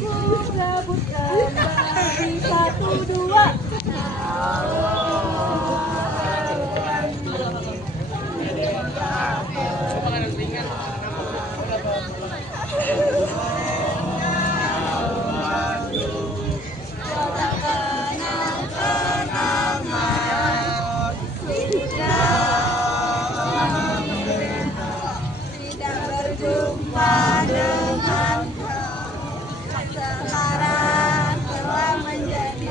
Rambut kembali satu dua. Tidak berjumpa dengan sekarang telah menjadi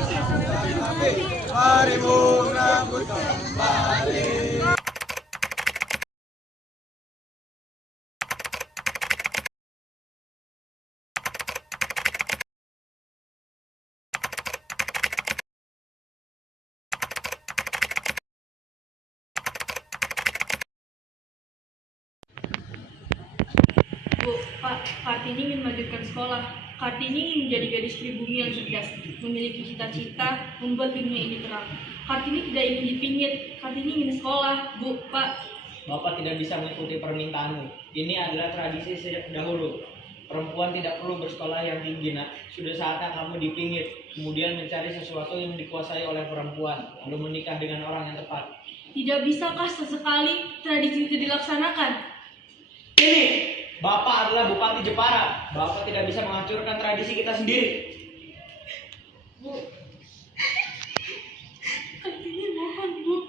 Harimu rambut kembali. Bu, Pak, Kartini ingin melanjutkan sekolah. Kartini ingin menjadi gadis pribumi yang cerdas, memiliki cita-cita, membuat dunia ini terang. Kartini tidak ingin dipingit, Kartini ingin sekolah. Bu, Pak. Bapak tidak bisa mengikuti permintaanmu. Ini adalah tradisi sejak dahulu. Perempuan tidak perlu bersekolah yang tinggi, nak. Sudah saatnya kamu dipingit, kemudian mencari sesuatu yang dikuasai oleh perempuan, lalu menikah dengan orang yang tepat. Tidak bisakah sesekali tradisi itu dilaksanakan? Ini, Bapak adalah Bupati Jepara. Bapak tidak bisa menghancurkan tradisi kita sendiri. Bu, Kartini mohon, Bu.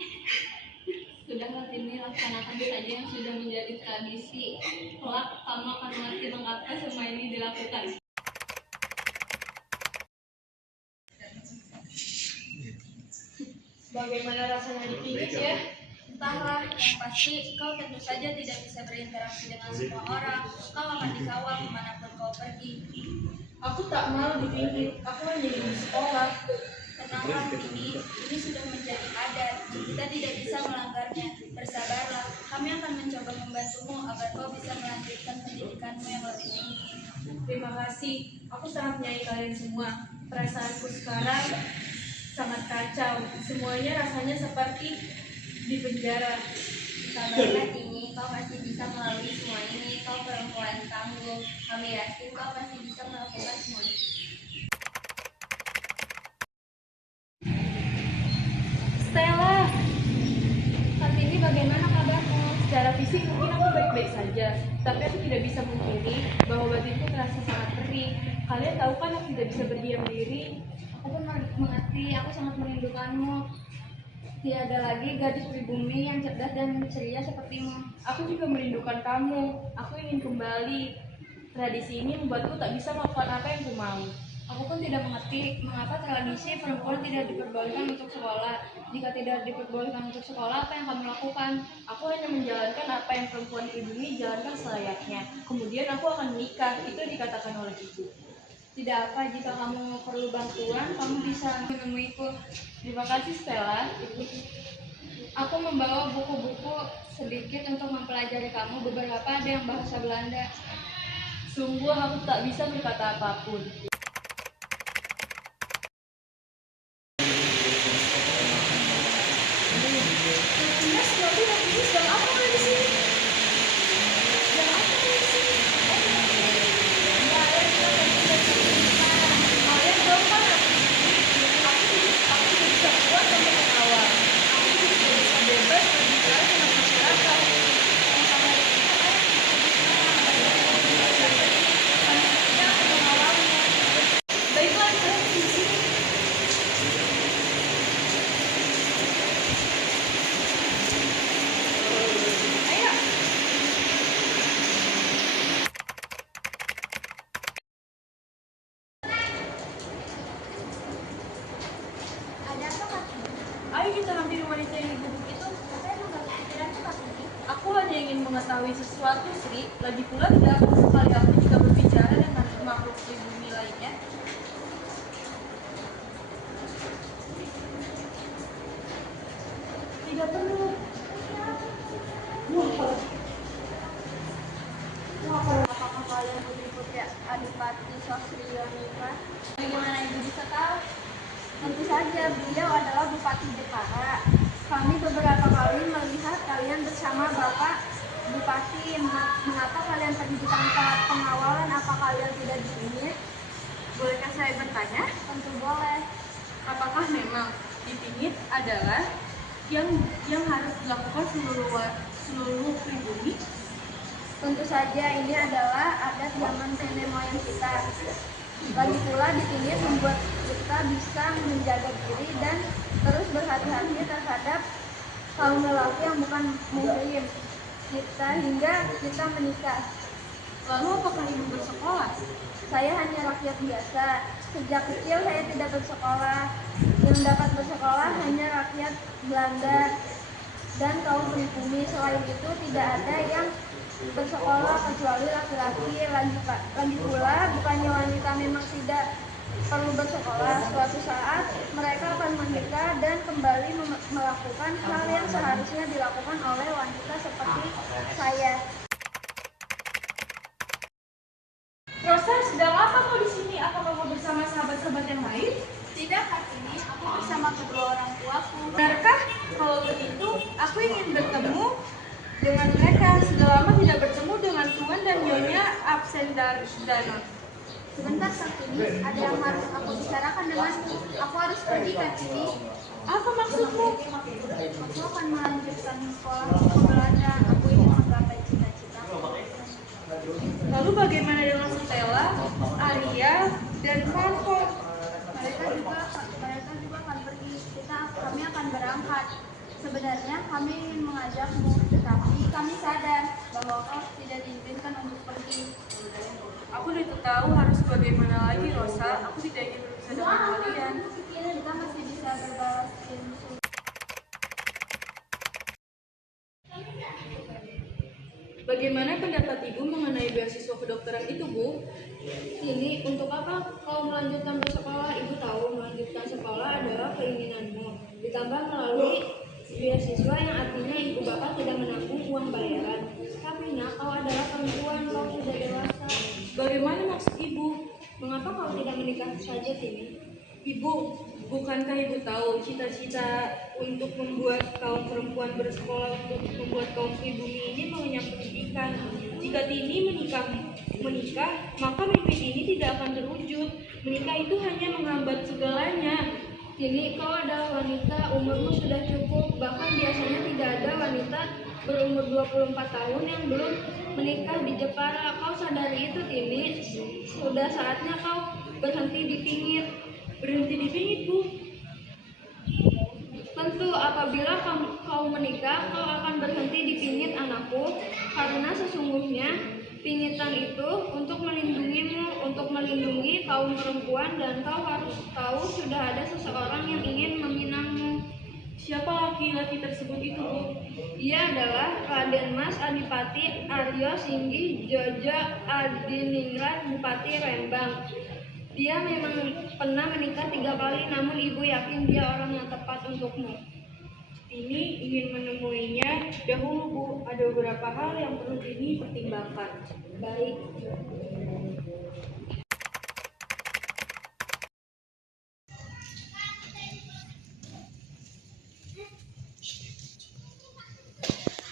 Sudahlah Tini, laksanakan saja yang sudah menjadi tradisi. Kelak kamu akan mengerti mengapa semua ini dilakukan. Bagaimana rasanya dipingit ya? Entahlah, yang pasti kau tentu saja tidak bisa berinteraksi dengan semua orang. Kau akan dikawal kemanapun kau pergi. Aku tak mau dipingit, aku hanya ingin sekolah. Tenanglah Tini, ini sudah menjadi adat. Kita tidak bisa melanggarnya. Bersabarlah, kami akan mencoba membantumu agar kau bisa melanjutkan pendidikanmu yang lebih tinggi. Terima kasih, aku sangat menyayangi kalian semua. Perasaanku sekarang sangat kacau. Semuanya rasanya seperti di penjara. Sabarlah Tini, kau pasti bisa melalui semua ini. Kau perempuan tangguh. Kami yakin kau pasti bisa melakukan semua ini. Stella, saat ini bagaimana kabarmu? Secara fisik mungkin aku baik-baik saja, tapi aku tidak bisa memungkiri bahwa batinku terasa sangat perih. Kalian tahu kan aku tidak bisa berdiam diri. Aku mengerti, aku sangat merindukanmu. Tiada lagi gadis pribumi yang cerdas dan ceria sepertimu. Aku juga merindukan kamu. Aku ingin kembali. Tradisi ini membuatku tak bisa melakukan apa yang ku mau. Aku pun tidak mengerti mengapa tradisi perempuan tidak diperbolehkan untuk sekolah. Jika tidak diperbolehkan untuk sekolah, apa yang kamu lakukan? Aku hanya menjalankan apa yang perempuan pribumi jalankan selayaknya. Kemudian aku akan menikah. Itu dikatakan oleh ibu. Tidak apa, jika kamu perlu bantuan, kamu bisa menemuiku. Terima kasih Stella. Aku membawa buku-buku sedikit untuk mempelajari kamu. Beberapa ada yang bahasa Belanda. Sungguh aku tak bisa berkata apapun. Ada apa kaki? Ayo kita hampiri wanita yang duduk itu. Apa yang mengganggu pikiranmu kaki? Aku hanya ingin mengetahui sesuatu, Sri. Lagi pula tidak akan sekali aku jika berbicara dengan makhluk di bumi lainnya. Tidak perlu. Apakah kalian putri-putri Adipati Sosriyonipah? Bagaimana ibu bisa tahu? Tentu saja, beliau adalah Bupati Jepara. Kami beberapa kali melihat kalian bersama Bapak Bupati. Mengapa kalian pergi di tempat pengawalan? Apa kalian tidak dipingit? bertanya, Tentu boleh. apakah memang dipingit adalah yang harus dilakukan seluruh pribumi? Tentu saja ini adalah adat zaman nenek moyang kita. Lagi pula dipingit membuat kita bisa menjaga diri dan terus berhati-hati terhadap kaum lelaki yang bukan muslim kita hingga kita menikah. Lalu apakah ibu bersekolah? Saya hanya rakyat biasa. Sejak kecil saya tidak bersekolah. Yang dapat bersekolah hanya rakyat Belanda dan kaum pribumi. Selain itu tidak ada yang bersekolah kecuali laki-laki. Lagi pula bukannya wanita memang tidak perlu bersekolah. Suatu saat mereka akan menikah dan kembali melakukan hal yang seharusnya dilakukan oleh wanita seperti saya. Rosa, sedang apa kau di sini? Apakah kau bersama sahabat-sahabat yang lain? Tidak, Kartini, aku bersama kedua orang tuaku. Benarkah? Kalau begitu, aku ingin bertemu dengan mereka. Sudah lama tidak bertemu dengan Tuan dan Nyonya Absendanon. Sebentar, Kartini, ada yang harus aku bicarakan denganmu. Aku harus pergi, Kartini. Apa maksudmu? Aku akan melanjutkan sekolah ke Belanda. Aku ingin menggapai cita-cita. Lalu bagaimana dengan Stella, Arya, dan Marco? Mereka juga akan pergi. Kami akan berangkat. Sebenarnya kami ingin mengajakmu, tetapi kami sadar bahwa kau tidak diizinkan untuk pergi. Aku tidak tahu harus bagaimana lagi, Rosa. Aku tidak ingin berpisah dengan kalian. Kita masih bisa berbalas ilmu. Bagaimana pendapat Ibu mengenai beasiswa kedokteran itu, Bu? Ini untuk apa kau melanjutkan bersekolah? Ibu tahu melanjutkan sekolah adalah keinginanmu. Ditambah melalui beasiswa yang artinya ibu bapak tidak menanggung uang bayaran. Tapi nak, kau adalah perempuan, kau sudah dewasa. Bagaimana maksud Ibu? Mengapa kau tidak menikah saja, Tini? Ibu, bukankah Ibu tahu cita-cita untuk membuat kaum perempuan bersekolah, untuk membuat kaum pribumi ini mengenyam pendidikan? Jika Tini menikah, maka mimpi Tini tidak akan terwujud. Menikah itu hanya menghambat segalanya. Tini, kau adalah wanita, umurmu sudah cukup. Bahkan biasanya tidak ada wanita berumur 24 tahun yang belum menikah di Jepara. Kau sadari itu, Tini? Sudah saatnya kau berhenti dipingit. Berhenti dipingit, Bu. Tentu apabila kau menikah, kau akan berhenti dipingit, anakku. Karena sesungguhnya pingitan itu untuk melindungimu, untuk melindungi kaum perempuan, dan kau harus tahu sudah ada seseorang yang ingin meminangmu. Siapa laki-laki tersebut itu, Bu? Ia adalah Raden Mas Adipati Aryo Singgi Jojo Adiningrat Bupati Rembang. Dia memang pernah menikah 3 kali, namun ibu yakin dia orang yang tepat untukmu. Tini ingin menemuinya dahulu, Bu. Ada beberapa hal yang perlu Tini pertimbangkan. Baik.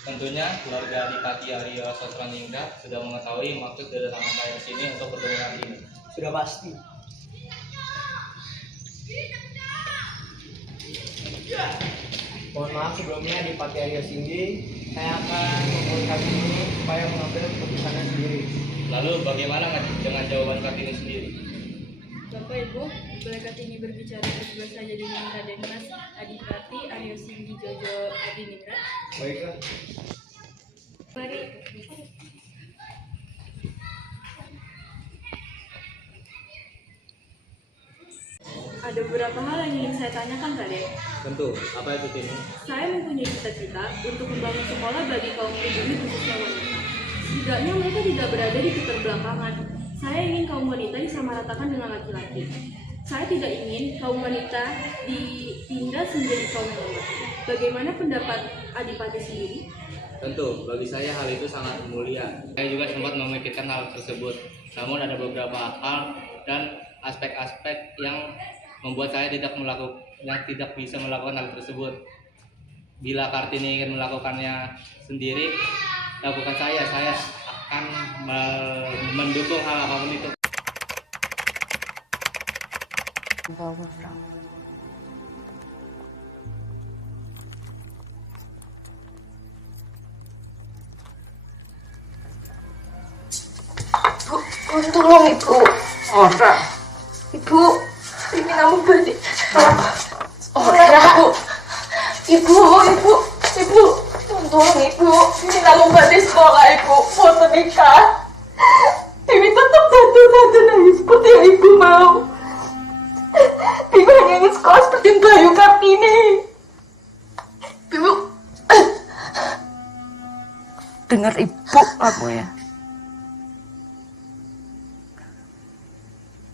Tentunya keluarga Adipati Aryo Sosroningrat sudah mengetahui maksud kedatangan saya ke sini untuk bertemu hari ini. Sudah pasti. Mohon maaf sebelumnya Adipati Aryo Singgi, saya akan membuat Kartini supaya mengambil keputusannya sendiri. Lalu bagaimana dengan jawaban Kartini sendiri? Bapak Ibu, boleh Kartini berbicara berdua saja dengan Raden Mas Adipati Aryo Singgi Jojo Adiningrat? Baiklah. Mari. Ada beberapa hal yang ingin saya tanyakan, Raden. Tentu, apa itu Tini? Saya mempunyai cita-cita untuk membangun sekolah bagi kaum pribumi khususnya wanita. Setidaknya mereka tidak berada di keterbelakangan. Saya ingin kaum wanita disamaratakan dengan laki-laki. Saya tidak ingin kaum wanita ditindas menjadi kaum yang lemah. Bagaimana pendapat Adipati sendiri? Tentu, bagi saya hal itu sangat mulia. Saya juga sempat memikirkan hal tersebut. Namun ada beberapa hal dan aspek-aspek yang membuat saya tidak bisa melakukan hal tersebut. Bila Kartini ingin melakukannya sendiri, lakukan saya akan mendukung hal apapun itu. Wel mevrouw. Tolong ibu. Ora. Ibu, ini kamu balik. Ora. Ibu. Tolong ibu. Ini kamu balik sekolah ibu. Foto nikah. Dewi tetap bantu nangis seperti yang ibu mau. Ibu hanya ingin sekolah seperti Bayu Kartini. Ibu. Dengar ibu kamu ya.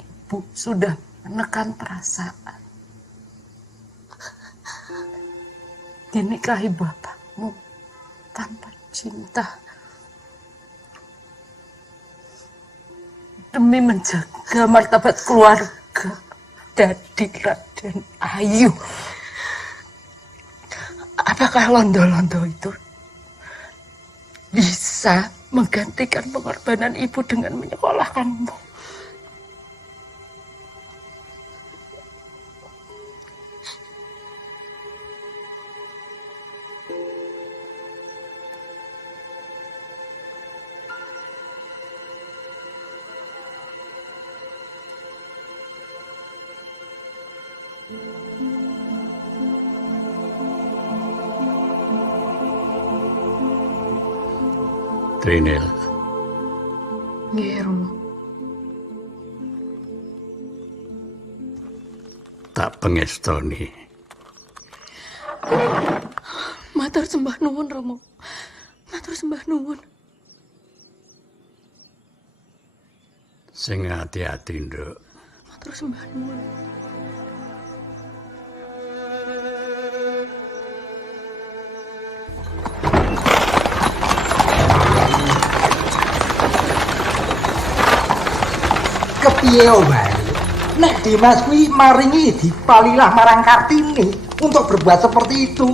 Ibu sudah menekan perasaan. Dinikahi bapakmu tanpa cinta. Demi menjaga martabat keluarga dari Raden Ayu. Apakah londo-londo itu bisa menggantikan pengorbanan ibu dengan menyekolahkanmu? Trinil, Nggih, Romo. tak pengestoni. Matur sembah nuwun, Romo. Matur sembah nuwun. Sing hati-hati, Nduk. Matur sembah nuwun. Kepiye wae nek Dimas kuwi maringi dipalilah marang Kartini untuk berbuat seperti itu.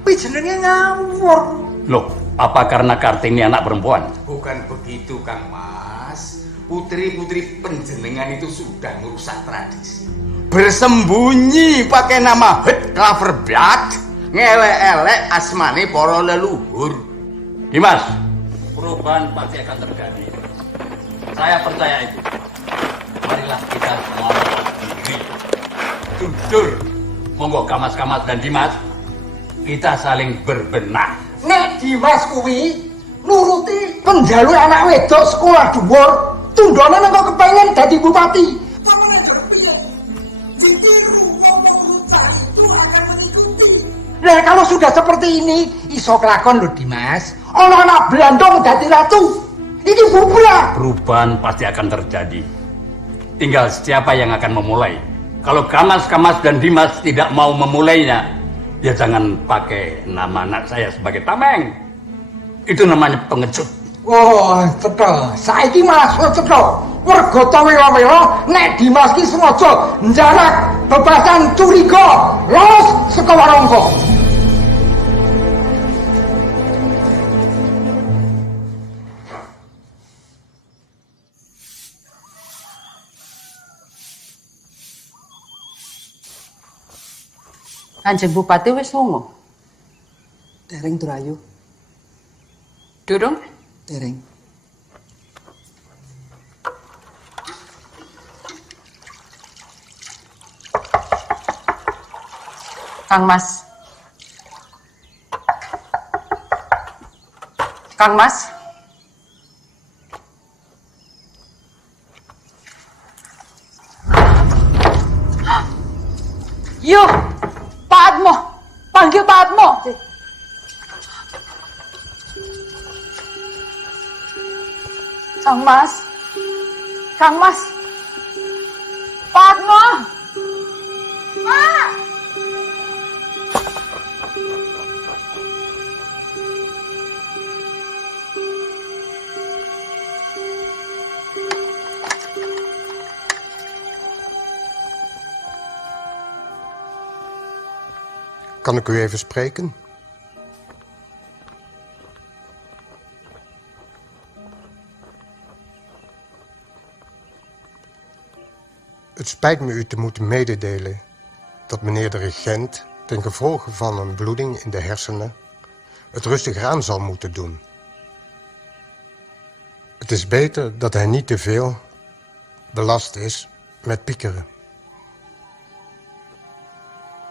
Kuwi jenenge ngawur. Loh, apa karena Kartini anak perempuan? Bukan begitu, Kang Mas. Putri-putri penjenengan itu sudah merusak tradisi. Bersembunyi pakai nama Het Klaverblad, ngelek-elek asmane para leluhur. Dimas, perubahan pasti akan terjadi. Saya percaya itu. Marilah kita semua berdiri. Jujur, monggo Kamas-Kamas dan Dimas, kita saling berbenah. Nek Dimas kuwi nuruti penjalur anak wedok sekolah dhuwur, tundone nang kok kepengen dadi bupati. Kamu nek piye? Ditiru apa berusaha itu akan mengikuti. Nah, kalau sudah seperti ini, iso kelakon lho Dimas. Ana anak blandong dadi ratu. Iki bubrah. Perubahan pasti akan terjadi. Tinggal siapa yang akan memulai. Kalau Kamas-Kamas dan Dimas tidak mau memulainya, ya jangan pakai nama anak saya sebagai tameng. Itu namanya pengecut. Oh, cetha. Saiki Mas cetha. Werga ta wela-wela nek Dimas ki sengaja njarak bebasan curiga. Los saka warangka. Kanjeng Bupati wis lunga. Dereng Durayu, Durung? dereng. Kang Mas. Kang Mas. Yuk, Pak Atmo. Panggil Pak Atmo. Kang Mas. Kang Mas. Pak Atmo. Pak. Kan ik u even spreken? Het spijt me u te moeten mededelen dat meneer de regent ten gevolge van een bloeding in de hersenen het rustig aan zal moeten doen. Het is beter dat hij niet te veel belast is met piekeren.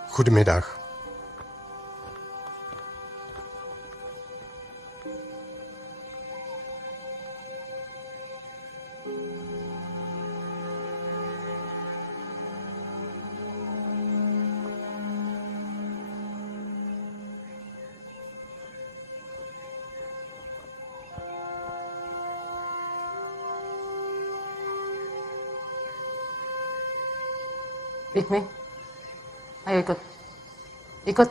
Goedemiddag. Hikmi, ayo ikut. Ikut.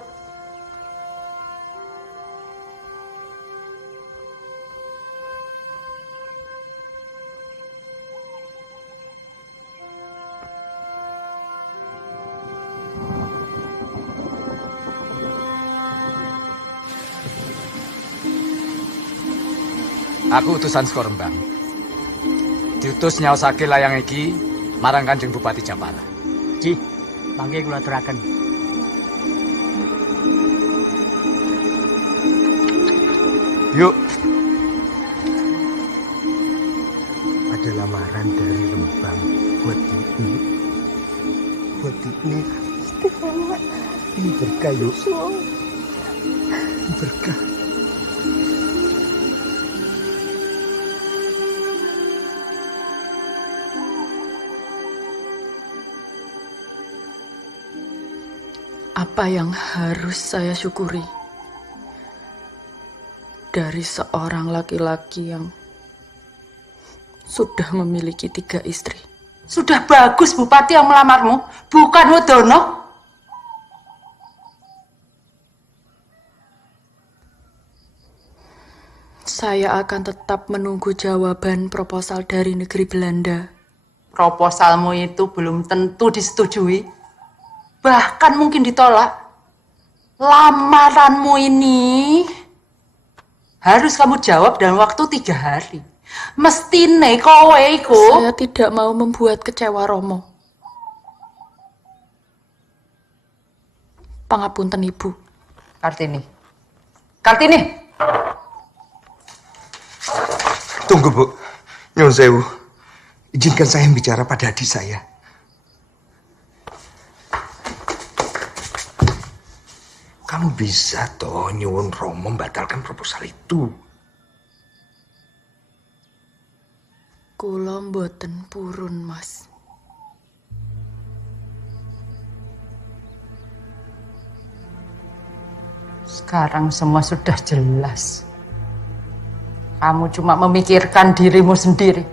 Aku utusan saka Rembang. Diutus nyaosake layang iki marang Kanjeng Bupati Japara. Ji, mangke kula aturaken. Yuk. Ada lamaran dari Rembang buat ini. Buat ini. Ini berkah yuk. Ini berkah. Apa yang harus saya syukuri dari seorang laki-laki yang sudah memiliki 3 istri? Sudah bagus Bupati yang melamarmu, bukan Wedono. Saya akan tetap menunggu jawaban proposal dari negeri Belanda. Proposalmu itu belum tentu disetujui. Bahkan mungkin ditolak. Lamaranmu ini harus kamu jawab dalam waktu 3 hari. Mestine kowe iku. Saya tidak mau membuat kecewa Romo. Pangapunten Ibu. Kartini. Kartini. Tunggu, Bu. Nyun sewu. Izinkan saya bicara pada adik saya. Kamu bisa toh nyuwun Romo membatalkan proposal itu. Kula mboten purun, Mas. Sekarang semua sudah jelas. Kamu cuma memikirkan dirimu sendiri.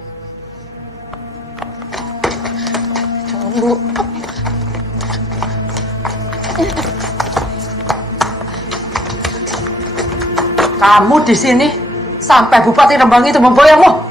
Jangan, Bu. Kamu di sini sampai Bupati Rembang itu memboyongmu.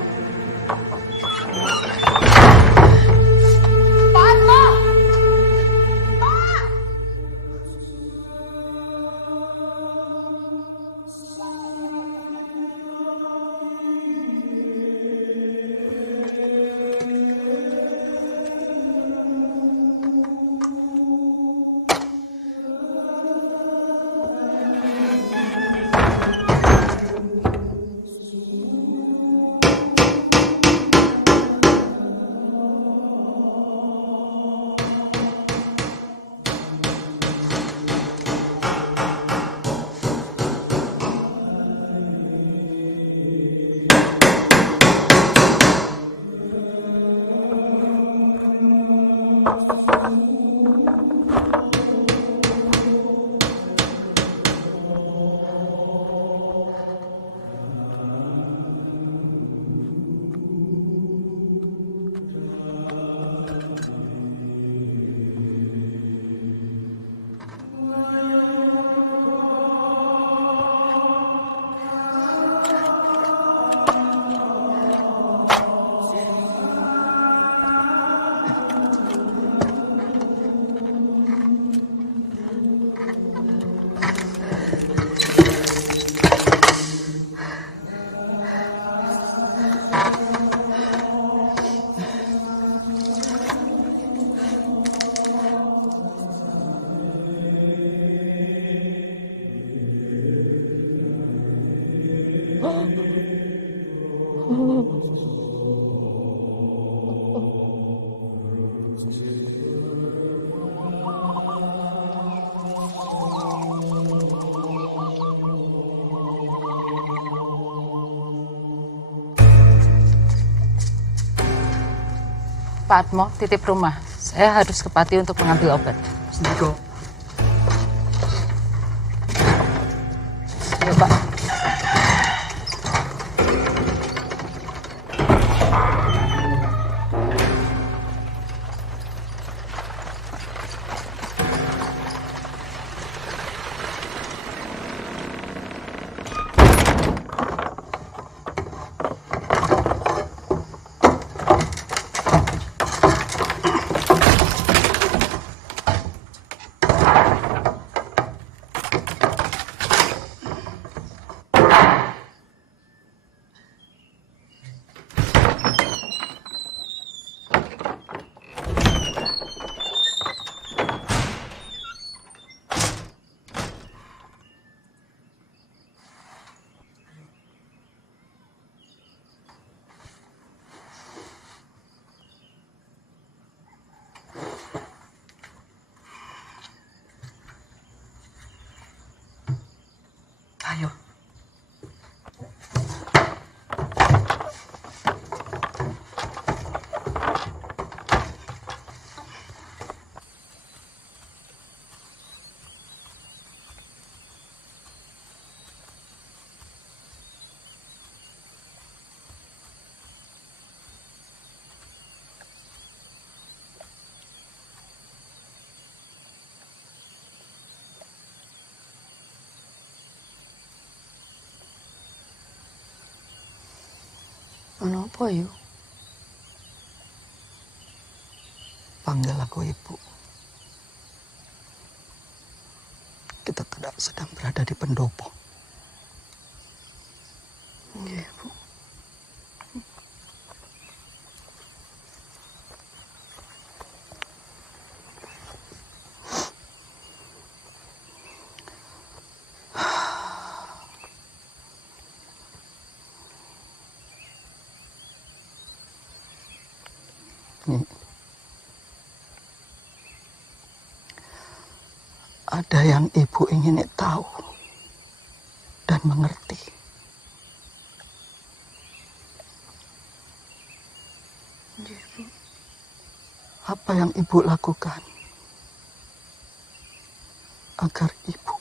Pak Atmo, titip rumah. Saya harus ke Pati untuk mengambil obat. Sendiko. Ayo, Pak. Ayo. Kenapa yuk? Panggil aku ibu. Kita tidak sedang berada di pendopo. Iya, Bu. Ada yang ibu ingin tahu dan mengerti. Iya, Bu. Apa yang ibu lakukan agar ibu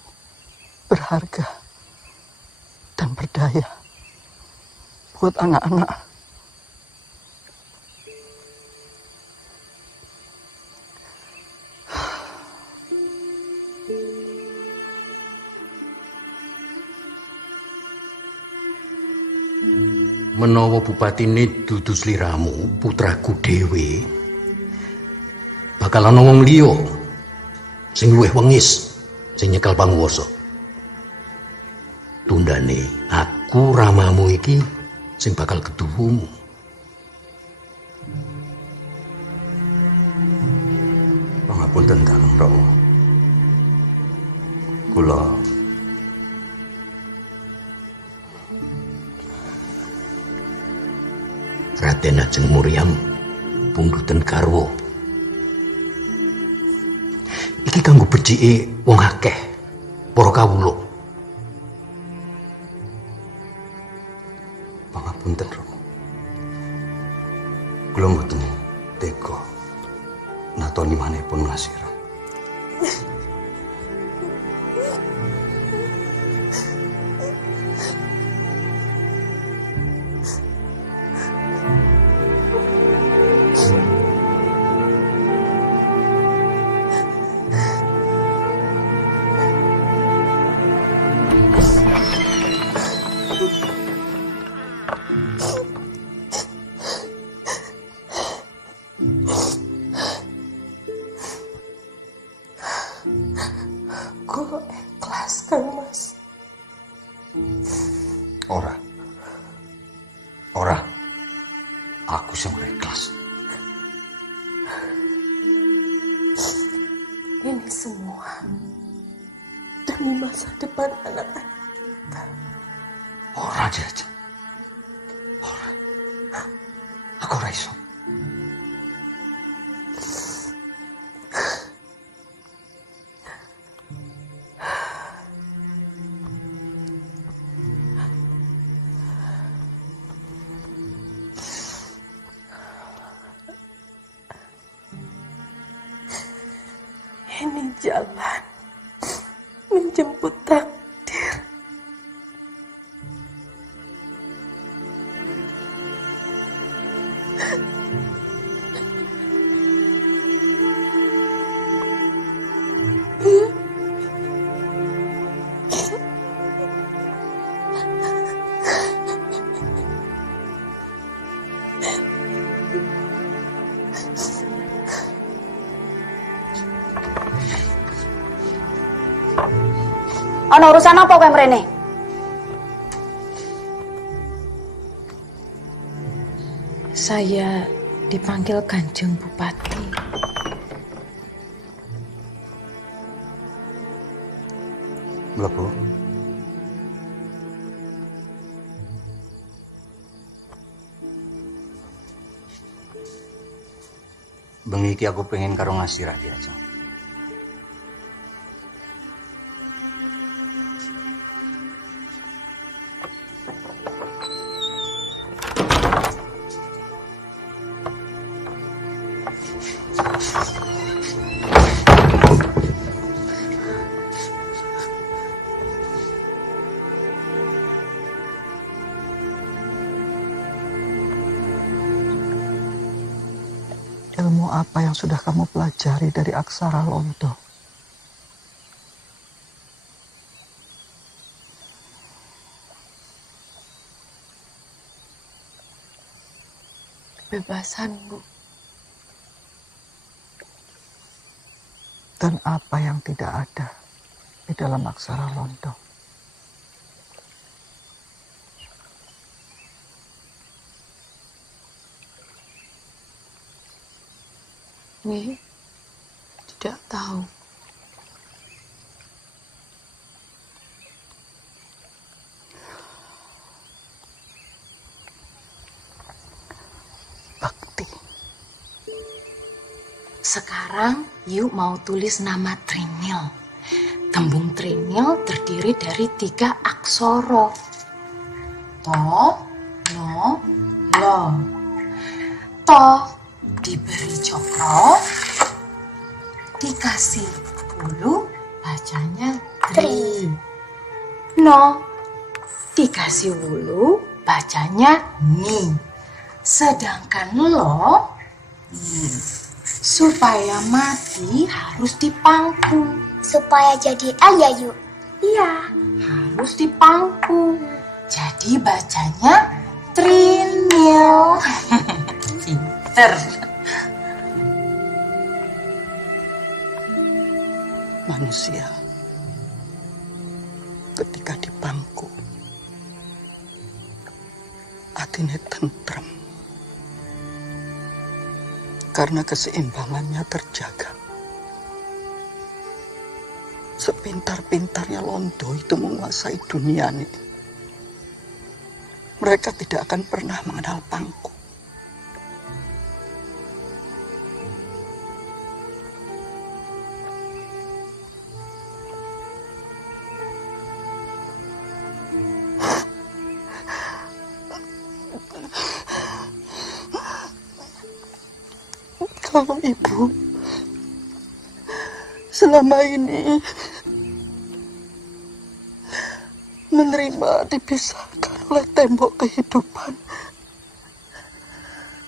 berharga dan berdaya buat anak-anak. Menawa bupati ini dudu sliramu, putraku dhewe, bakal ana wong liya sing luwih wengis sing nyekel panguwasa. Tundane aku ramamu iki sing bakal keduwumu. Pangapunten Kakang Rama. Kula Raden Ajeng Muryam pundhuten garwa. Iki kanggo becike wong akeh para kawula. Pangapunten Rama. Kula mboten tega natoni manehipun ngasira. Kulo ikhlas kan Mas. Ora. Aku sing ikhlas. Ini semua demi masa depan anak-anak kita. Ora, Jaj. Ora. Aku ora iso. Ini jalan menjemput takdir. Ono urusan apa kowe mrene? Saya dipanggil Kanjeng Bupati. Mlebu. Bengi iki aku pengen karo ngasirah diajeng. Ilmu apa yang sudah kamu pelajari dari aksara Londo? Kebebasan, Bu. Dan apa yang tidak ada di dalam aksara Londo? Wi tidak tahu. Bakti. Sekarang yuk mau tulis nama Trinil. Tembung Trinil terdiri dari 3 aksara. To, no, lo. To diberi cokro, dikasih bulu, bacanya tri. No, dikasih bulu, bacanya ni. Sedangkan lo, supaya mati harus dipangku. Supaya jadi L ya, Yuk? Iya, harus dipangku. Jadi bacanya Trinil. Pinter. Manusia ketika dipangku hatinya tentrem karena keseimbangannya terjaga. Sepintar-pintarnya Londo itu menguasai dunia ini, mereka tidak akan pernah mengenal pangku. Kalau ibu selama ini menerima dipisahkan oleh tembok kehidupan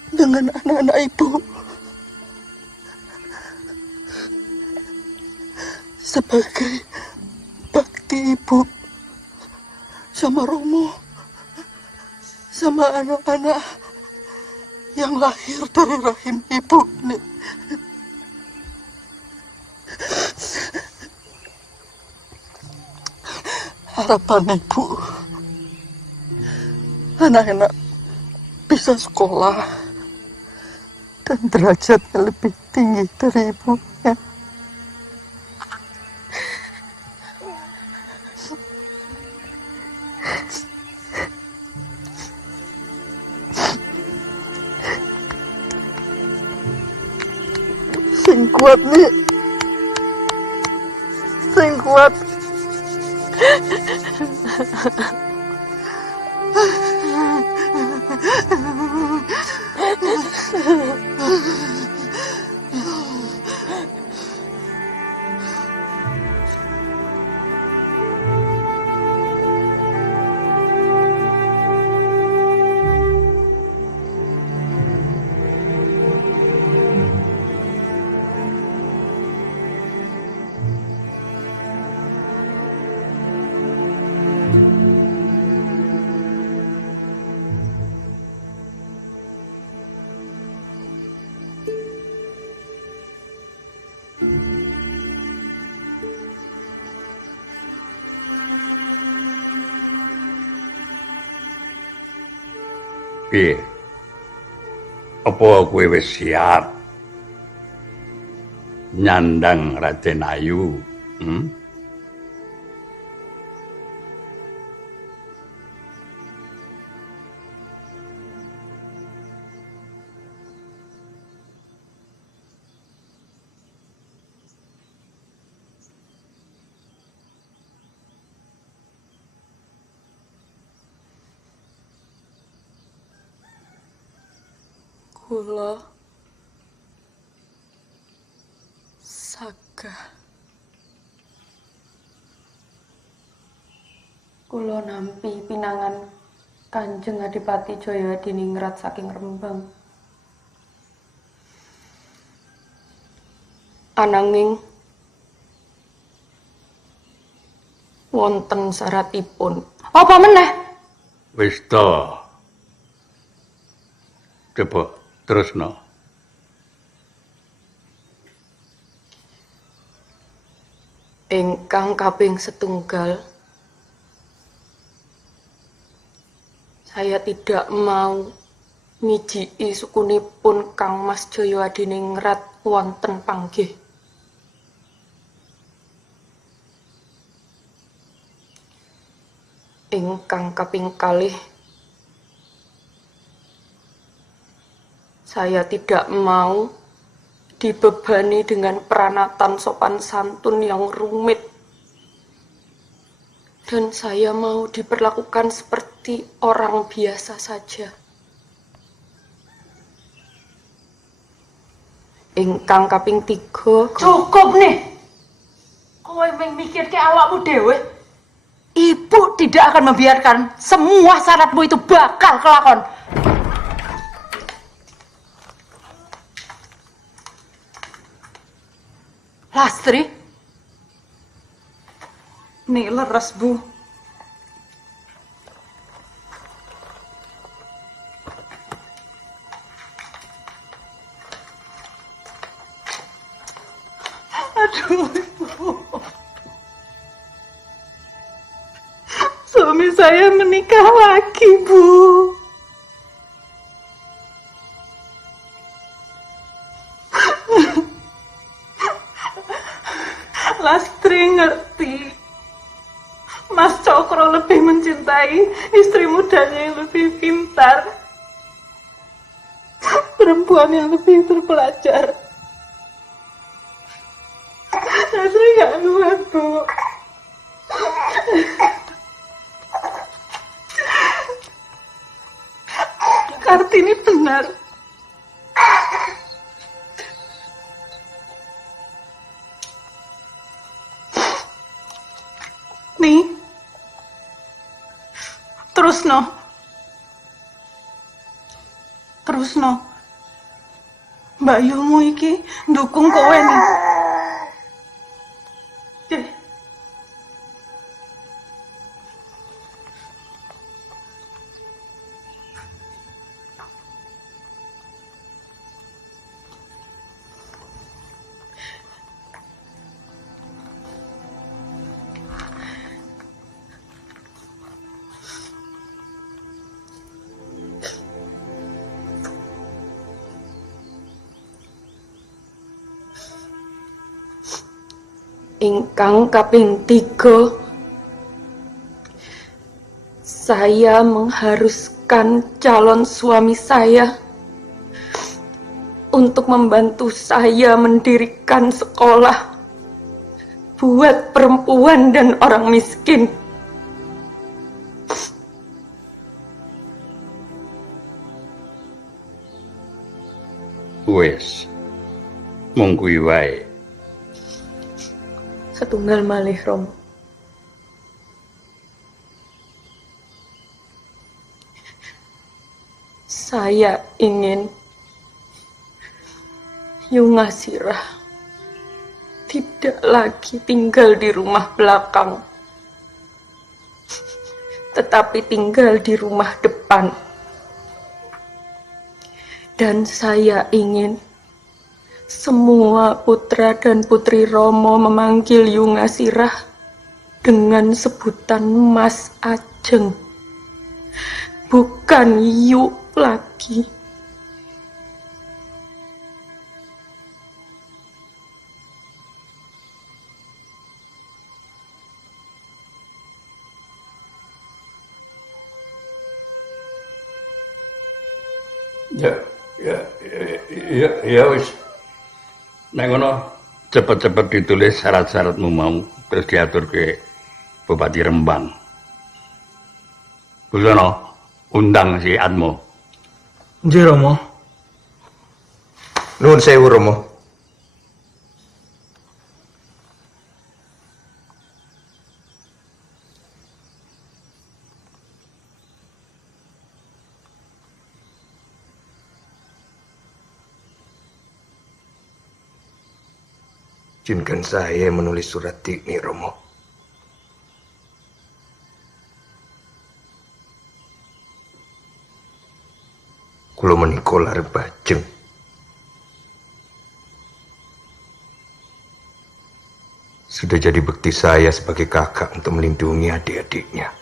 dengan anak-anak ibu, sebagai bakti ibu sama Romo, sama anak-anak yang lahir dari rahim ibu ini. Harapan ibu, anak-anak bisa sekolah dan derajatnya lebih tinggi dari ibunya. Sing kuat nih, sing kuat. Piye? Apa kowe wis siap nyandang Raden Ayu? Kula sagah kula nampi pinangan Kanjeng Adipati Jaya Adiningrat saking Rembang. Ananging wonten syaratipun. Apa meneh? Wis to. Coba terusno. Ingkang kaping setunggal, saya tidak mau mijiki sukunipun Kang Mas Jaya Adiningrat wonten panggih. Ingkang kaping kalih, saya tidak mau dibebani dengan peranatan sopan santun yang rumit. Dan saya mau diperlakukan seperti orang biasa saja. Ingkang kaping 3. Cukup nih. Kowe mikirke awakmu dhewe. Ibu tidak akan membiarkan semua syaratmu itu bakal kelakon. Lastri, nih leres Bu. Aduh, Ibu. Suami saya menikah lagi, Bu. Lastri ngerti. Mas Cokro lebih mencintai istri mudanya yang lebih pintar. Perempuan yang lebih terpelajar. Lastri gak kuat, Bu. Kartini benar. Nih, terusno. Mbak Yumu iki ndukung kowe nih. Ingkang kaping 3, saya mengharuskan calon suami saya untuk membantu saya mendirikan sekolah buat perempuan dan orang miskin. Wes, mung kuwi wae. Setunggal malih Romo. Saya ingin Yungasirah tidak lagi tinggal di rumah belakang, tetapi tinggal di rumah depan. Dan saya ingin semua putra dan putri Romo memanggil Yungasirah dengan sebutan Mas Ajeng, bukan Yu. lagi. Ya wis. Nek ngono cepet-cepet ditulis syarat-syaratmu mau terus diatur ke Bupati Rembang. Kusono undang si Atmo. Nggih, Romo. Nuwun sewu, Romo. Izinkan saya menulis surat ini, Romo. Kulo menika lare bajeng. Sudah jadi bukti saya sebagai kakak untuk melindungi adik-adiknya.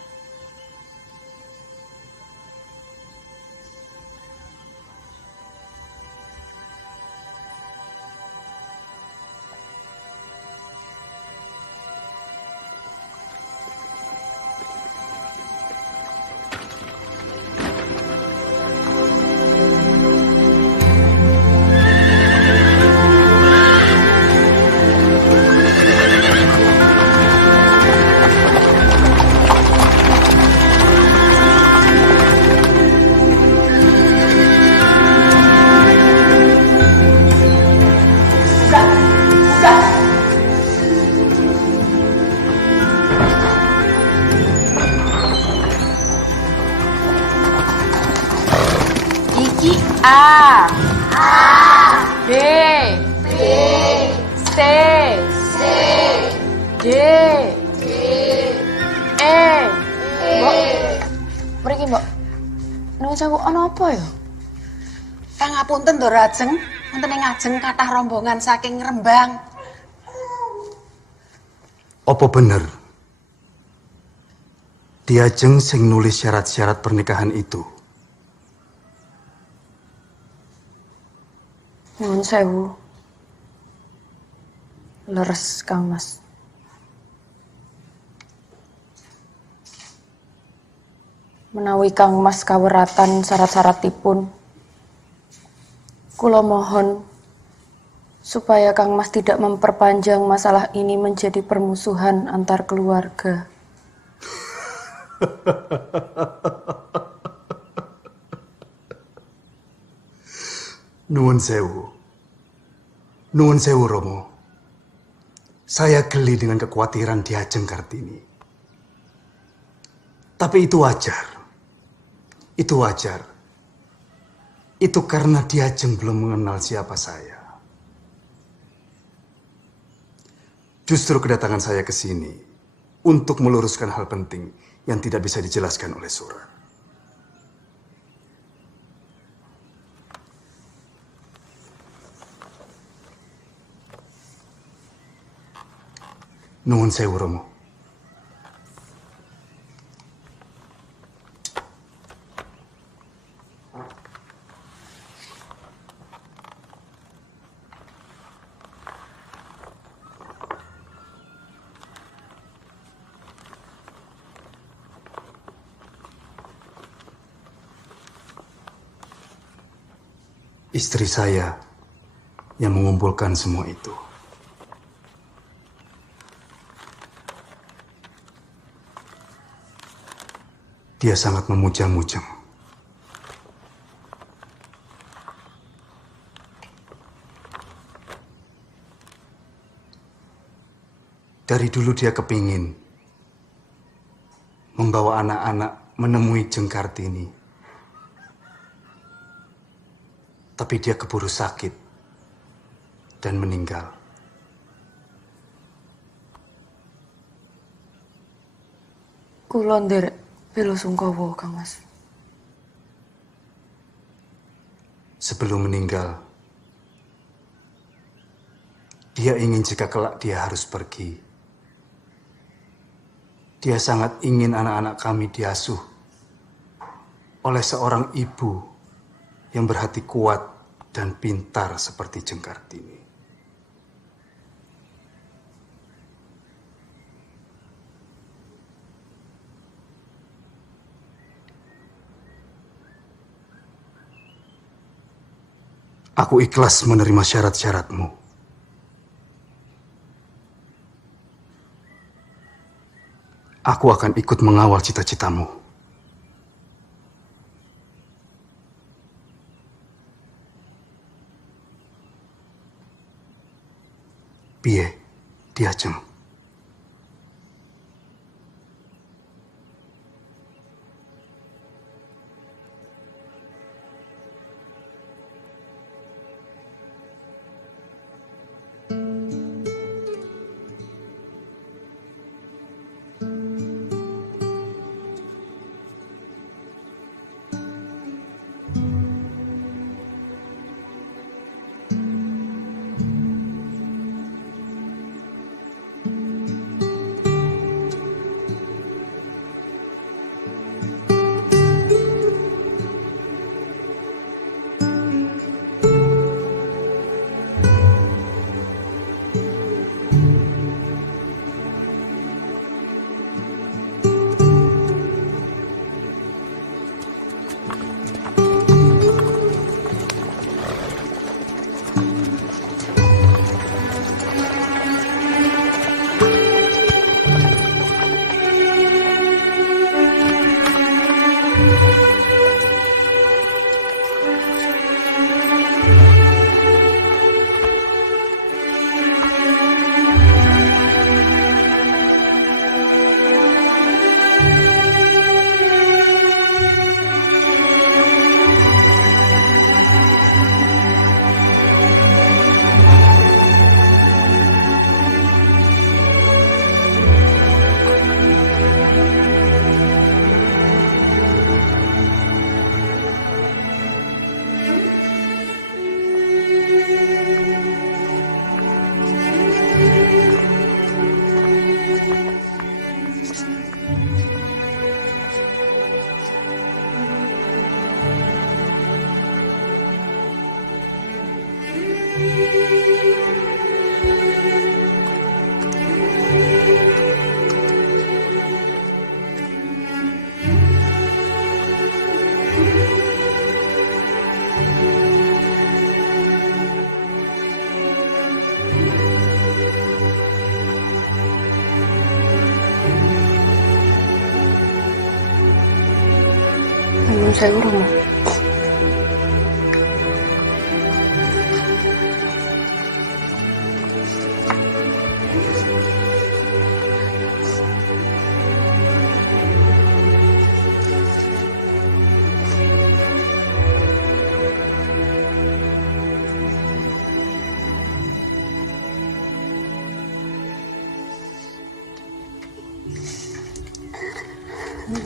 A, B, C, D, E. Mbok, mriki Mbok. Nuwun sewu ana apa ya? Pangapunten Ndoro Ajeng, wonten ing ajeng kathah rombongan saking Rembang. Apa bener? Diajeng sing nulis syarat-syarat pernikahan itu. Nuwun sewu. Leres Kang Mas. Menawi Kang Mas kaweratan syarat-syaratipun, kula mohon supaya Kang Mas tidak memperpanjang masalah ini menjadi permusuhan antar keluarga. Nuwun sewu. Nuwun sewu, Romo. Saya geli dengan kekhawatiran Diajeng Kartini. Tapi itu wajar. Itu wajar. Itu karena Diajeng belum mengenal siapa saya. Justru kedatangan saya ke sini untuk meluruskan hal penting yang tidak bisa dijelaskan oleh surat. Nuwun sewu, Romo. Istri saya yang mengumpulkan semua itu. Dia sangat memuja-muja. Dari dulu dia kepingin membawa anak-anak menemui Jeng Kartini. Tapi dia keburu sakit dan meninggal. Kula nderek bela sungkawa, Kang Mas. Sebelum meninggal, dia ingin jika kelak dia harus pergi. Dia sangat ingin anak-anak kami diasuh oleh seorang ibu yang berhati kuat dan pintar seperti Jengkartini. Aku ikhlas menerima syarat-syaratmu. Aku akan ikut mengawal cita-citamu. Piye, Diajeng? Nyuwun sewu, Romo.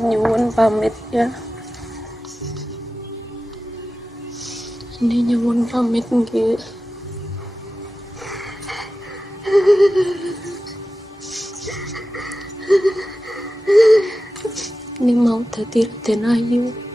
Nyuwun pamit ya. Ini nyuwun pamit nggih. Ini mau dadi Raden Ayu.